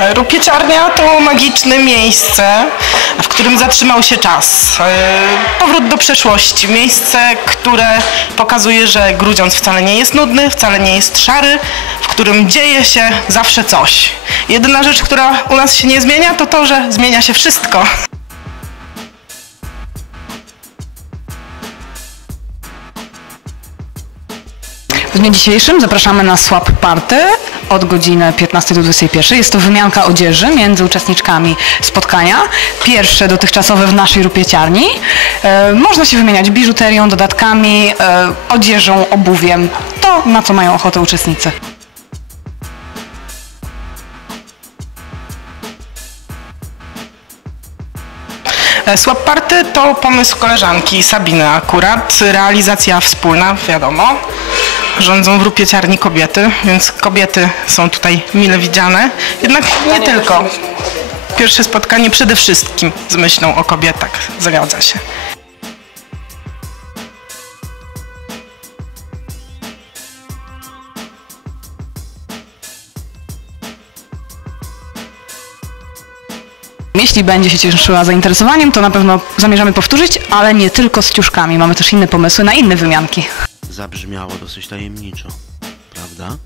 E, Rupieciarnia to magiczne miejsce, w którym zatrzymał się czas. E, Powrót do przeszłości. Miejsce, które pokazuje, że Grudziądz wcale nie jest nudny, wcale nie jest szary, w którym dzieje się zawsze coś. Jedyna rzecz, która u nas się nie zmienia, to to, że zmienia się wszystko. W dniu dzisiejszym zapraszamy na Swap Party od godziny 15 do 21. Jest to wymianka odzieży między uczestniczkami spotkania. Pierwsze dotychczasowe w naszej rupieciarni. E, można się wymieniać biżuterią, dodatkami, e, odzieżą, obuwiem. To, na co mają ochotę uczestnicy. Swap Party to pomysł koleżanki Sabiny akurat. Realizacja wspólna, wiadomo. Rządzą w rupieciarni kobiety, więc kobiety są tutaj mile widziane. Jednak nie tylko. Pierwsze spotkanie przede wszystkim z myślą o kobietach. Zgadza się. Jeśli będzie się cieszyła zainteresowaniem, to na pewno zamierzamy powtórzyć, ale nie tylko z ciuszkami. Mamy też inne pomysły na inne wymianki. Zabrzmiało dosyć tajemniczo, prawda?